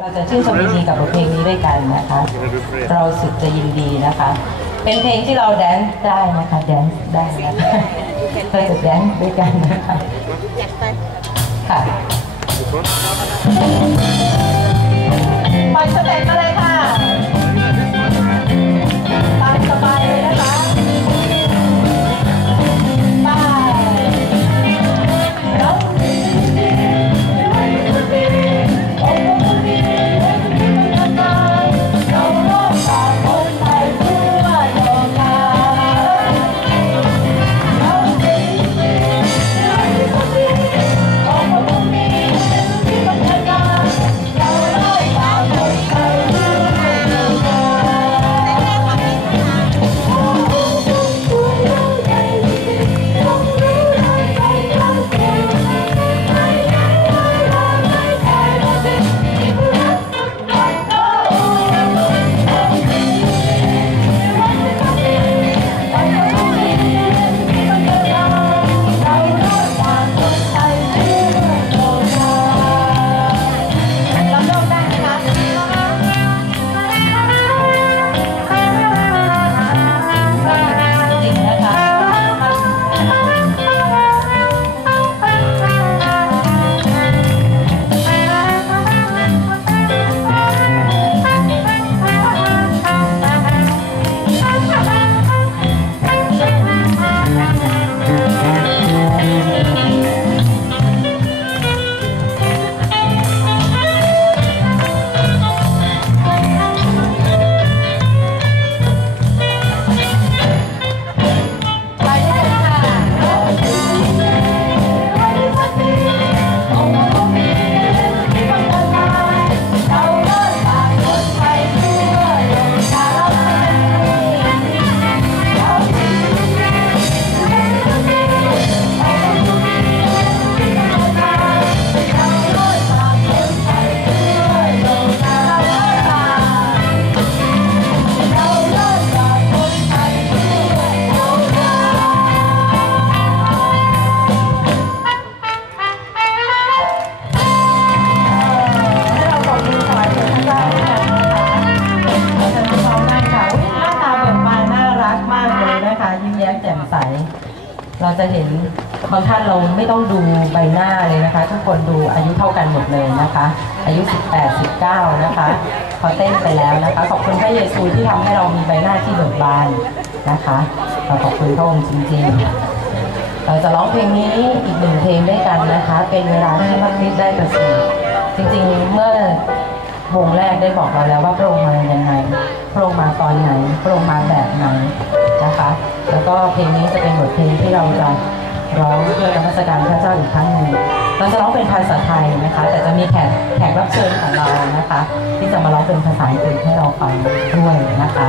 เราจะชื่นชมยินดีกับบทเพลงนี้ด้วยกันนะคะ เราสุดจะยินดีนะคะ เป็นเพลงที่เราแดนซ์ได้นะคะ แดนซ์ได้นะคะเราจะแดนซ์ด้วยกันนะคะค่ะปล่อยสเต็ปมาเลย เราจะเห็นบางท่านเราไม่ต้องดูใบหน้าเลยนะคะ ทุกคนดูอายุเท่ากันหมดเลยนะคะ อายุ 18 19 นะคะพอเต้นไปแล้วนะคะ ขอบคุณพระเยซูที่ทำให้เรามีใบหน้าที่เบิกบานนะคะเราขอบคุณพระองค์จริงๆ เราจะร้องเพลงนี้อีกหนึ่งเพลงด้วยกันนะคะ เป็นเวลาที่พระคริสต์ได้ประสูติจริงๆเมื่อวงแรกได้บอกเราแล้วว่าพระองค์มาอยังไงพระองค์มาตอนไหนพระองค์มาแบบไหน นะคะ แล้วก็เพลงนี้จะเป็นบทเพลงที่เราจะร้องเพื่อนมัสการพระเจ้าอีกครั้งหนึ่งเราจะร้องเป็นภาษาไทยนะคะ แต่จะมีแขกแขกรับเชิญของเรานะคะ ที่จะมาร้องเป็นภาษาอังกฤษให้เราฟังด้วยนะคะ